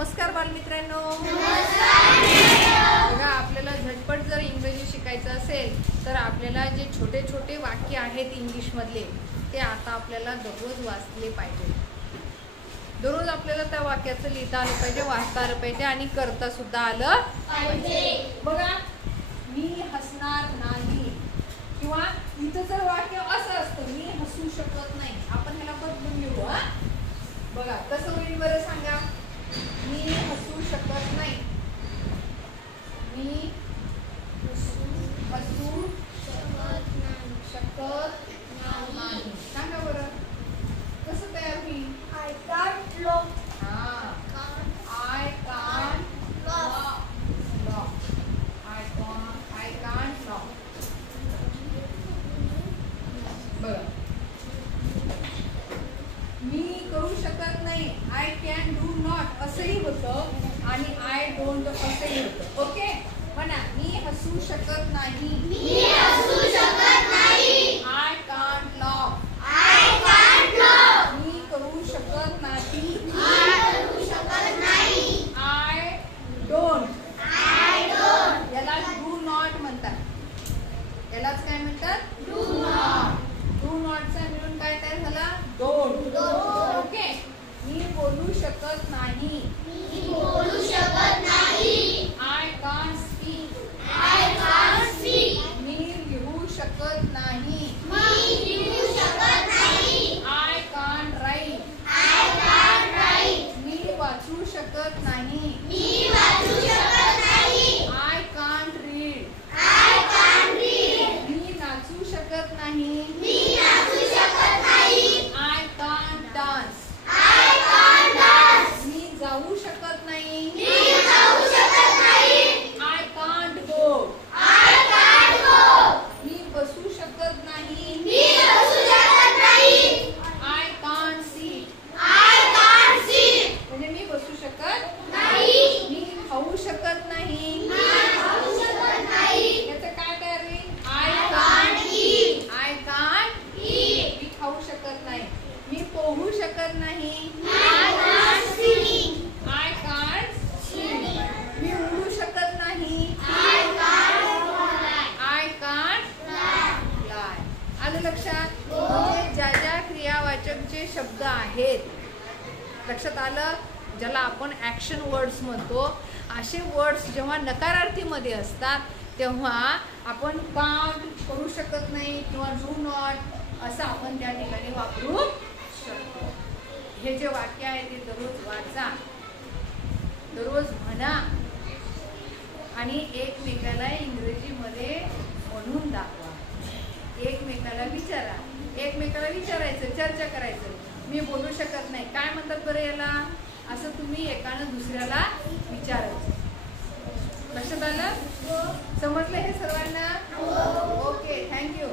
नमस्कार बालमित्रांनो. बघा, आपल्याला झटपट जर इंग्रजी शिकायचं असेल तर आपल्याला जे छोटे छोटे वाक्य आहेत इंग्लिशमधले ते आता आपल्याला दररोज वाचले पाहिजे. दररोज आपल्याला त्या वाक्याचं लिहिता आलं पाहिजे, वाचता आलं पाहिजे आणि करता सुद्धा आलं पाहिजे. बघा, मी हसणार नाही किंवा इथं जर वाक्य असं असतं मी हसू शकत नाही, आपण ह्याला बदलून घेऊ. बघा कसं होईल बरं सांगा. मी हसू शकत नाही. मी हसू शकत नाही. सांगा बरं कसं तयार होईल. I can't look. I can't laugh. I can't laugh. बघा, मी करू शकत नाही. I can do not असंही होतं आणि I don't असंही होतं. ओके, म्हणा मी हसू शकत नाही. मी हसू शकत नाही. I can't laugh. I can't laugh. मी करू शकत नाही. मी करू शकत नाही. I don't. I don't. याला do not म्हणतात. यालाच काय म्हणतात. Do not. डू नॉटचा मिळून काय तयार झाला. डोंट. Don't. ओके, मी बोलू शकत नाही. मी बोलू शकत नाही. I can't speak. I can't speak. मी लिहू शकत नाही. मी लिहू शकत नाही. I can't write. I can't write. मी वाचू शकत नाही. मी वाचू शकत नाही. I can't read. I can't read. मी नाचू शकत नाही. मी नाचू शकत नाही. I can't dance. I can't dance. मी जाऊ शकत नाही. मी जाऊ शकत नाही. I can't go. I can't go. मी बसू शकत नाही. मी बसू शकत नाही. I can't seat. I can't sit. म्हणजे मी बसू शकत नाही. मी खाऊ शकत नाही. मी खाऊ शकत नाही. याचं काय तयार होईल. I can't eat. I can't Eat. मी खाऊ शकत नाही. मी पोहू शकत नाही. I can't sing. I can't मी उडू शकत नाही. I can't fly. I can't fly. आलं लक्षात. म्हणजे ज्या ज्या क्रियावाचक जे शब्द आहेत लक्षात आलं, ज्याला आपण ऍक्शन वर्ड्स म्हणतो, असे वर्ड्स जेव्हा नकारार्थीमध्ये असतात तेव्हा आपण कांट करू शकत नाही किंवा डू नॉट असं आपण त्या ठिकाणी वापरू शकतो. हे जे वाक्य आहे ते दररोज वाचा, दररोज म्हणा आणि एकमेकाला इंग्रजीमध्ये म्हणून दाखवा. एकमेकाला विचारा, एकमेकाला विचारायचं, चर्चा करायचं. मी बोलू शकत नाही, काय म्हणतात बरं याला, असं तुम्ही एकानं दुसऱ्याला विचारायचं. लक्षात आलं. समजलं हे सर्वांना. Okay, thank you.